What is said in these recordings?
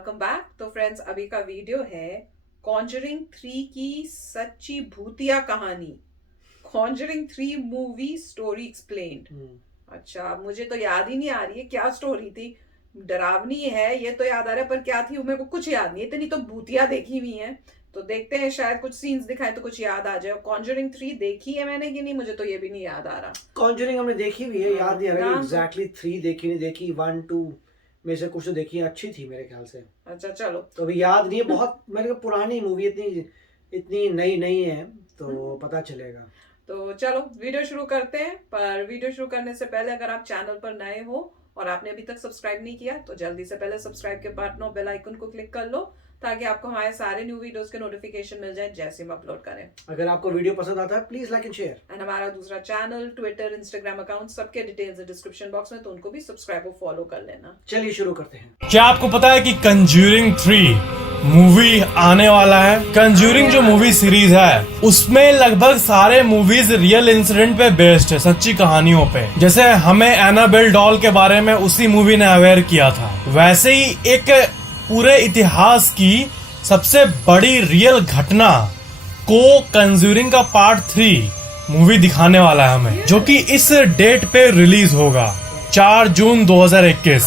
Welcome back. तो friends, अभी का वीडियो है कॉन्जरिंग 3 की सच्ची भूतिया कहानी। Conjuring 3 movie story explained. अच्छा, अब मुझे तो याद ही नहीं आ रही है क्या स्टोरी थी। डरावनी है ये तो याद आ रहा है, पर क्या थी वो मेरे को कुछ याद नहीं है। इतनी तो भूतिया देखी हुई है, तो देखते हैं शायद कुछ सीन्स दिखाए तो कुछ याद आ जाए। कॉन्जरिंग 3 देखी है मैंने कि नहीं, मुझे तो ये भी नहीं याद आ रहा। कॉन्जरिंग हमने देखी हुई है, याद नहीं आ रहा नाम तो एग्जैक्टली 3 देखी नहीं देखी, 1 2 में से कुछ तो देखी है, अच्छी थी मेरे ख्याल से। अच्छा चलो। तो अभी याद नहीं है, बहुत मेरे को पुरानी मूवी, इतनी इतनी नई नहीं है तो पता चलेगा। तो चलो वीडियो शुरू करते हैं। पर वीडियो शुरू करने से पहले अगर आप चैनल पर नए हो और आपने अभी तक सब्सक्राइब नहीं किया तो जल्दी से पहले सब्सक्राइब के बटन और बेल आइकन को क्लिक कर लो, ताकि आपको हमारे सारे न्यू वीडियोस के नोटिफिकेशन मिल जाए जैसे हम अपलोड करें। अगर आपको वीडियो पसंद आता है please like and share. And हमारा दूसरा चैनल, ट्विटर, इंस्टाग्राम अकाउंट, सबके डिटेल्स है डिस्क्रिप्शन बॉक्स में, तो उनको भी सब्सक्राइब और फॉलो कर लेना। चलिए शुरू करते हैं। क्या आपको पता है कि कंज्यूरिंग 3 मूवी आने वाला है? कंज्यूरिंग जो मूवी सीरीज है उसमें लगभग सारे मूवीज रियल इंसिडेंट पे बेस्ड है, सच्ची कहानियों पे। जैसे हमें एनाबेल डॉल के बारे में उसी मूवी ने अवेयर किया था, वैसे ही एक पूरे इतिहास की सबसे बड़ी रियल घटना को कंज्यूरिंग का पार्ट 3 मूवी दिखाने वाला है हमें, जो कि इस डेट पे रिलीज होगा 4 जून 2021।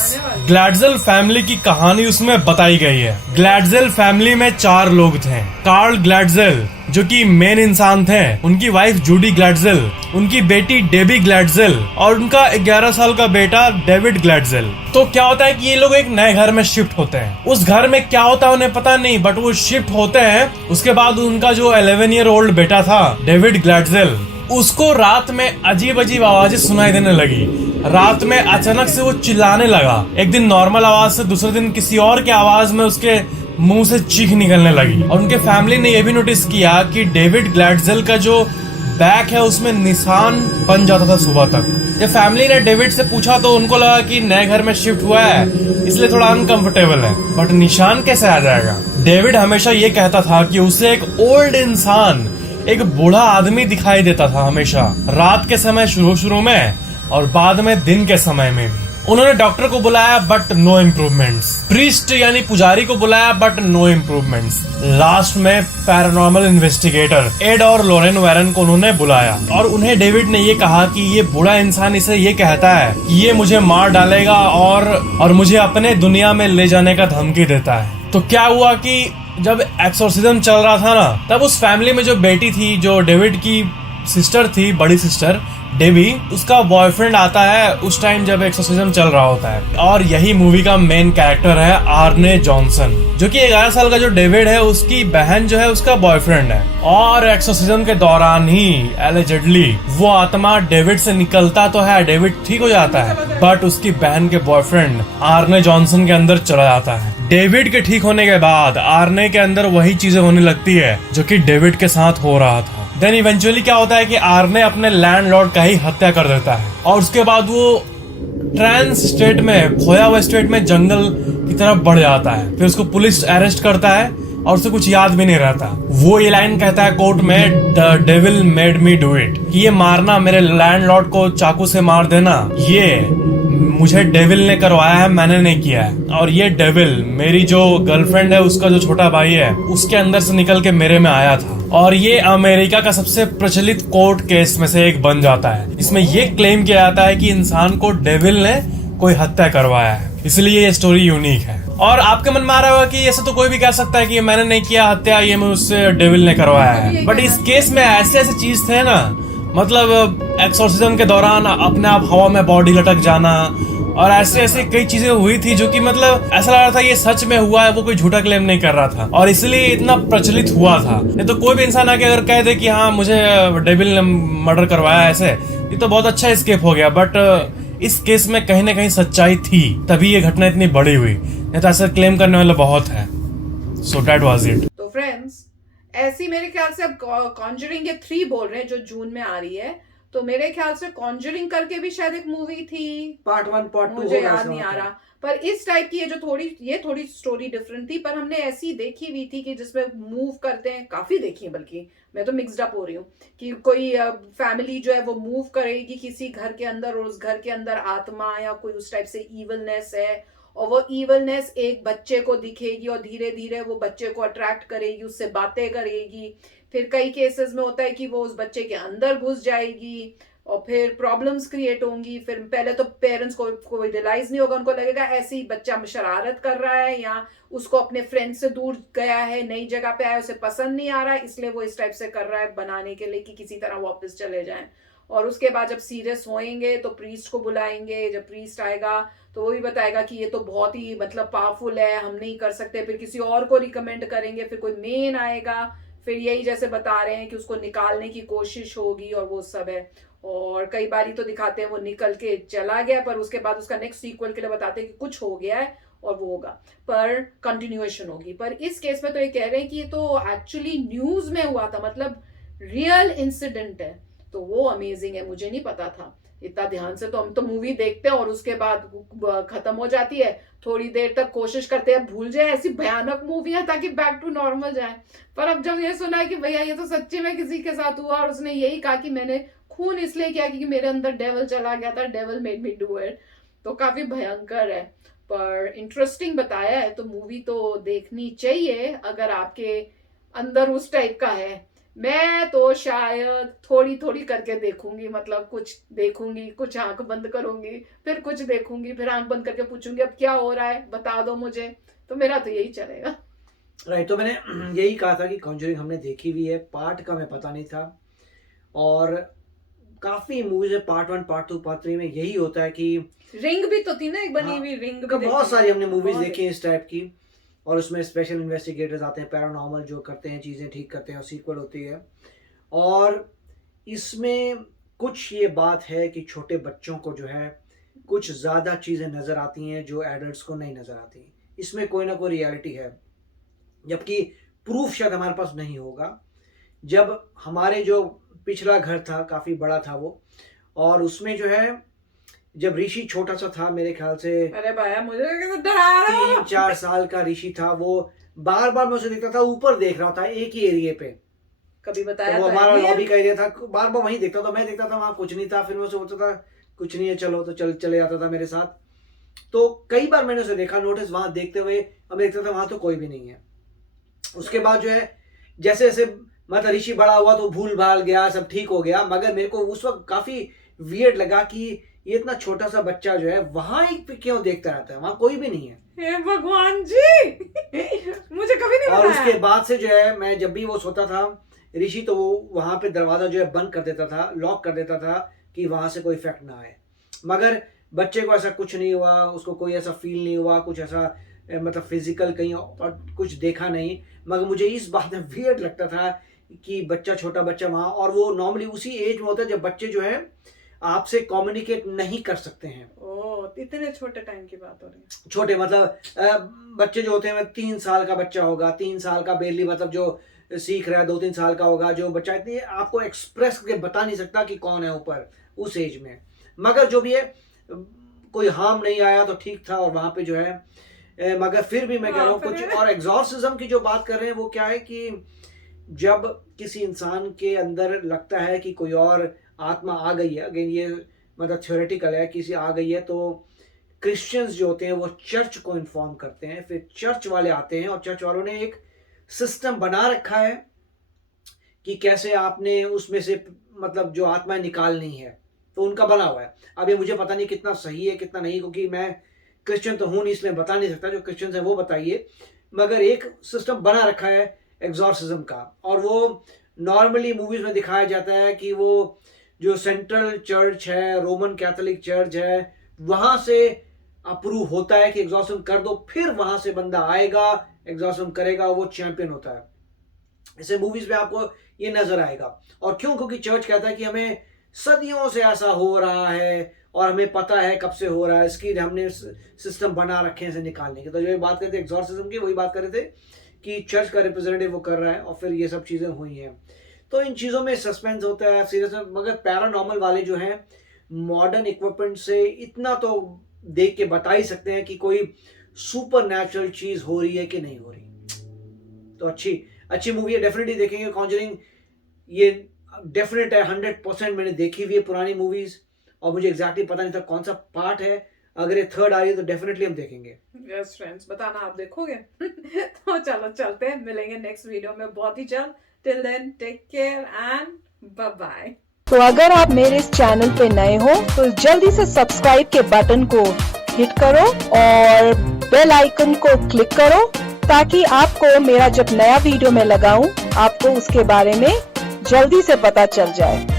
ग्लैडजेल फैमिली की कहानी उसमें बताई गई है। ग्लैडजेल फैमिली में 4 लोग थे। कार्ल ग्लैडजेल जो कि मेन इंसान थे, उनकी वाइफ जूडी ग्लैडजेल, उनकी बेटी डेबी ग्लैडजेल और उनका 11 साल का बेटा डेविड ग्लैडजेल। तो क्या होता है कि ये लोग एक नए घर में शिफ्ट होते हैं। उस घर में क्या होता है उन्हें पता नहीं, बट वो शिफ्ट होते हैं। उसके बाद उनका जो 11 ईयर ओल्ड बेटा था डेविड ग्लैडजेल, उसको रात में अजीब अजीब आवाजें सुनाई देने लगी। रात में अचानक से वो चिल्लाने लगा। एक दिन नॉर्मल आवाज से दूसरे दिन किसी और की आवाज में उसके मुंह से चीख निकलने लगी। और उनके फैमिली ने यह भी नोटिस किया कि डेविड ग्लैडजेल का जो बैक है उसमें निशान बन जाता था सुबह तक। जब फैमिली ने डेविड से पूछा तो उनको लगा कि नए घर में शिफ्ट हुआ है इसलिए थोड़ा अनकंफर्टेबल है, बट निशान कैसे आ जाएगा। डेविड हमेशा ये कहता था कि उसे एक ओल्ड इंसान, एक बूढ़ा आदमी दिखाई देता था हमेशा, रात के समय शुरू में और बाद में दिन के समय में भी। उन्होंने डॉक्टर को बुलाया बट नो इम्प्रूवमेंट्स। प्रीस्ट यानी पुजारी को बुलाया बट नो इम्प्रूवमेंट्स। लास्ट में पैरानॉर्मल इन्वेस्टिगेटर एड और लोरेन वैरन को उन्होंने बुलाया और उन्हें डेविड ने ये कहा कि ये बूढ़ा इंसान इसे ये कहता है कि ये मुझे मार डालेगा और मुझे अपने दुनिया में ले जाने का धमकी देता है। तो क्या हुआ कि जब एक्सोर्सिज्म चल रहा था ना, तब उस फैमिली में जो बेटी थी, जो डेविड की सिस्टर थी, बड़ी सिस्टर डेबी, उसका बॉयफ्रेंड आता है उस टाइम जब एक्सोर्सिज्म चल रहा होता है। और यही मूवी का मेन कैरेक्टर है आर्ने जॉनसन, जो कि 11 साल का जो डेविड है उसकी बहन जो है उसका बॉयफ्रेंड है। और एक्सोर्सिज्म के दौरान ही एलिजेडली वो आत्मा डेविड से निकलता तो है, डेविड ठीक हो जाता है, बट उसकी बहन के बॉयफ्रेंड आर्ने जॉनसन के अंदर चला जाता है। डेविड के ठीक होने के बाद आर्ने के अंदर वही चीजें होने लगती है जो कि डेविड के साथ हो रहा था। देन इवेंचुअली क्या होता है कि आर्ने अपने लैंडलॉर्ड का ही हत्या कर देता है और उसके बाद वो ट्रांस स्टेट में, खोया हुआ स्टेट में जंगल की तरफ बढ़ जाता है। फिर उसको पुलिस अरेस्ट करता है और उसे कुछ याद भी नहीं रहता। वो ये लाइन कहता है कोर्ट में, the devil made me do it, कि ये मारना, मेरे लैंडलॉर्ड को चाकू से मार देना, ये मुझे डेविल ने करवाया है, मैंने नहीं किया है। और ये डेविल मेरी जो गर्लफ्रेंड है उसका जो छोटा भाई है उसके अंदर से निकल के मेरे में आया था। और ये अमेरिका का सबसे प्रचलित कोर्ट केस में से एक बन जाता है। इसमें ये क्लेम किया जाता है कि इंसान को डेविल ने कोई हत्या करवाया है, इसलिए ये स्टोरी यूनिक है। और आपके मन में आ रहा होगा कि ऐसा तो कोई भी कह सकता है कि मैंने नहीं किया हत्या, ये मुझसे डेविल ने करवाया है। बट इस केस में ऐसे ऐसे चीज थे ना, मतलब एक्सोर्सिज्म के दौरान अपने आप हवा में बॉडी लटक जाना और ऐसे ऐसे कई चीजें हुई थी जो कि मतलब ऐसा लग रहा था ये सच में हुआ है, वो कोई झूठा क्लेम नहीं कर रहा था और इसलिए इतना प्रचलित हुआ था। नहीं तो कोई भी इंसान आके अगर कह दे कि हाँ मुझे डेविल ने मर्डर करवाया ऐसे, ये तो बहुत अच्छा एस्केप हो गया। बट इस केस में कहीं ना कहीं सच्चाई थी, तभी ये घटना इतनी बड़ी हुई, नहीं तो ऐसा क्लेम करने वाले बहुत है। So that was it. तो फ्रेंड्स, ऐसी मेरे ख्याल से अब कॉन्जरिंग ये 3 बोल रहे हैं जो जून में आ रही है, तो मेरे ख्याल से कॉन्जरिंग करके भी शायद एक मूवी थी, पार्ट 1 पार्ट 2 मुझे याद नहीं आ रहा। पर इस टाइप की ये थोड़ी स्टोरी डिफरेंट थी, पर हमने ऐसी देखी हुई थी कि जिसमें मूव करते हैं, काफी देखी है, बल्कि मैं तो मिक्स्ड अप हो रही हूँ कि कोई फैमिली जो है वो मूव करेगी किसी घर के अंदर और उस घर के अंदर आत्मा या कोई उस टाइप से इवलनेस है और वो इवलनेस एक बच्चे को दिखेगी और धीरे धीरे वो बच्चे को अट्रैक्ट करेगी, उससे बातें करेगी। फिर कई केसेस में होता है कि वो उस बच्चे के अंदर घुस जाएगी और फिर प्रॉब्लम्स क्रिएट होंगी। फिर पहले तो पेरेंट्स को कोई रियलाइज नहीं होगा, उनको लगेगा ऐसे ही बच्चा शरारत कर रहा है या उसको अपने फ्रेंड से दूर गया है, नई जगह पे आया, उसे पसंद नहीं आ रहा है, इसलिए वो इस टाइप से कर रहा है बनाने के लिए कि किसी तरह वापस चले जाएं। और उसके बाद जब सीरियस होएंगे तो प्रीस्ट को बुलाएंगे। जब प्रीस्ट आएगा तो वो भी बताएगा कि ये तो बहुत ही मतलब पावरफुल है, हम नहीं कर सकते। फिर किसी और को रिकमेंड करेंगे, फिर कोई मेन आएगा, फिर यही जैसे बता रहे हैं कि उसको निकालने की कोशिश होगी और वो सब है। और कई बारी तो दिखाते हैं वो निकल के चला गया, पर उसके बाद उसका नेक्स्ट सीक्वल के लिए बताते हैं कि कुछ हो गया है और वो होगा, पर कंटिन्यूएशन होगी। पर इस केस में तो ये कह रहे हैं कि ये तो एक्चुअली न्यूज में हुआ था, मतलब रियल इंसिडेंट है। तो वो अमेजिंग है, मुझे नहीं पता था इतना ध्यान से। तो हम तो मूवी देखते हैं और उसके बाद खत्म हो जाती है, थोड़ी देर तक कोशिश करते हैं भूल जाए ऐसी भयानक मूवियां ताकि बैक टू नॉर्मल जाए। पर अब जब ये सुना कि भैया ये तो सच्चे में किसी के साथ हुआ और उसने यही कहा कि मैंने खून इसलिए किया क्योंकि मेरे अंदर डेविल चला गया था, devil made me do it, तो काफी भयंकर है। पर इंटरेस्टिंग बताया है, तो मूवी तो देखनी चाहिए अगर आपके अंदर उस टाइप का है। मैं तो शायद थोड़ी थोड़ी करके देखूंगी, मतलब कुछ देखूंगी, कुछ आंख बंद करूंगी, फिर कुछ देखूंगी, फिर आंख बंद करके पूछूंगी अब क्या हो रहा है, बता दो मुझे। तो मेरा तो यही चलेगा। राइट, तो मैंने यही कहा था कि कॉन्जरिंग हमने देखी हुई है, पार्ट का मैं पता नहीं था। और काफी मूवीज है, पार्ट 1, पार्ट 2, पार्ट 3 में यही होता है कि रिंग भी तो थी ना एक बनी हुई, रिंग भी बहुत सारी हमने मूवीज बहुत देखी इस टाइप की। और उसमें स्पेशल इन्वेस्टिगेटर्स आते हैं, पैरानॉर्मल जो करते हैं, चीज़ें ठीक करते हैं और सीक्वल होती है। और इसमें कुछ ये बात है कि छोटे बच्चों को जो है कुछ ज़्यादा चीज़ें नज़र आती हैं जो एडल्ट्स को नहीं नज़र आती। इसमें कोई ना कोई रियलिटी है, जबकि प्रूफ शायद हमारे पास नहीं होगा। जब हमारे जो पिछला घर था काफ़ी बड़ा था वो, और उसमें जो है जब ऋषि छोटा सा था, मेरे ख्याल से अरे भाई मुझे कैसे डरा रहा हो? 3-4 साल का ऋषि था, वो बार बार मैं उसे देखता था, ऊपर देख रहा था एक ही एरिया पे। कभी बताया तो वो तो हमारा नहीं है? लॉबी का एरिया था, बार बार वहीं देखता था, मैं देखता था वहां कुछ नहीं था, फिर मैं उसे बोलता था कुछ नहीं है चलो, तो चले जाता था मेरे साथ। तो कई बार मैंने उसे देखा, नोटिस वहां देखते हुए, अब देखता था वहां तो कोई भी नहीं है। उसके बाद जो है जैसे जैसे मतलब ऋषि बड़ा हुआ तो भूल भाल गया, सब ठीक हो गया, मगर मेरे को उस वक्त काफी वियर्ड लगा कि ये इतना छोटा सा बच्चा जो है वहां एक पे क्यों देखता रहता है, वहां कोई भी नहीं है। हे भगवान जी मुझे कभी नहीं और बताया। उसके बाद से जो है मैं जब भी वो सोता था ऋषि, तो वो वहां पे दरवाजा जो है बंद कर देता था, लॉक कर देता था कि वहां से कोई इफेक्ट ना आए। मगर बच्चे को ऐसा कुछ नहीं हुआ, उसको कोई ऐसा फील नहीं हुआ, कुछ ऐसा मतलब फिजिकल कहीं और कुछ देखा नहीं। मगर मुझे इस बात में वियर्ड लगता था कि बच्चा, छोटा बच्चा वहां, और वो नॉर्मली उसी एज में होता है जब बच्चे जो है आपसे कम्युनिकेट नहीं कर सकते हैं। ओ, इतने छोटे टाइम की बात हो रही है। छोटे मतलब बच्चे जो होते हैं, 3 साल का बच्चा होगा, 3 साल का बेरली मतलब जो सीख रहा है, 2-3 साल का होगा जो बच्चा, इतनी आपको एक्सप्रेस करके बता नहीं सकता कि कौन है ऊपर उस एज में। मगर जो भी है कोई हार्म नहीं आया तो ठीक था। और वहां पे जो है मगर फिर भी मैं कह रहा हूँ कुछ। और एग्जॉर्सिज्म की जो बात कर रहे हैं वो क्या है कि जब किसी इंसान के अंदर लगता है कि कोई और आत्मा आ गई है, अगेन ये मतलब थ्योरेटिकल है, किसी आ गई है, तो क्रिश्चियंस जो होते हैं वो चर्च को इन्फॉर्म करते हैं, फिर चर्च वाले आते हैं और चर्च वालों ने एक सिस्टम बना रखा है कि कैसे आपने उसमें से मतलब जो आत्मा निकालनी है, तो उनका बना हुआ है। अब ये मुझे पता नहीं कितना सही है कितना नहीं, क्योंकि मैं क्रिश्चियन तो हूँ नहीं, इसलिए बता नहीं सकता, जो क्रिश्चियंस है वो बताइए। मगर एक सिस्टम बना रखा है एग्जॉर्सिज्म का, और वो नॉर्मली मूवीज में दिखाया जाता है कि वो जो सेंट्रल चर्च है, रोमन कैथोलिक चर्च है, वहां से अप्रूव होता है कि एग्जॉर्सिज्म कर दो, फिर वहां से बंदा आएगा, एग्जॉर्सिज्म करेगा, वो चैंपियन होता है। ऐसे मूवीज में आपको ये नजर आएगा। और क्यों? क्योंकि चर्च कहता है कि हमें सदियों से ऐसा हो रहा है और हमें पता है कब से हो रहा है, इसकी हमने सिस्टम बना रखे हैं इसे निकालने के। तो जो ये बात करते हैं एग्जॉर्सिज्म की, वही बात कर रहे थे कि चर्च का रिप्रेजेंटेटिव वो कर रहा है और फिर ये सब चीजें हुई हैं। तो इन चीजों में सस्पेंस होता है, सीरियस। मगर पैरानॉर्मल वाले जो हैं मॉडर्न इक्विपमेंट से इतना तो देख के बता ही सकते हैं कि कोई सुपर नेचुरल चीज हो रही है कि नहीं हो रही। तो अच्छी मूवी है, डेफिनेटली देखेंगे। कॉन्जरिंग ये डेफिनेट है, 100% मैंने देखी हुई है पुरानी मूवीज, और मुझे एग्जैक्टली पता नहीं था कौन सा पार्ट है। अगर ये थर्ड आ रही है तो डेफिनेटली हम देखेंगे। यस फ्रेंड्स, बताना आप देखोगे। तो चलो चलते हैं, मिलेंगे नेक्स्ट वीडियो में बहुत ही जल्द। Till then take care and bye bye. तो अगर आप मेरे इस चैनल पे नए हो तो जल्दी से सब्सक्राइब के बटन को हिट करो और बेल आइकन को क्लिक करो, ताकि आपको मेरा जब नया वीडियो मैं लगाऊं आपको उसके बारे में जल्दी से पता चल जाए।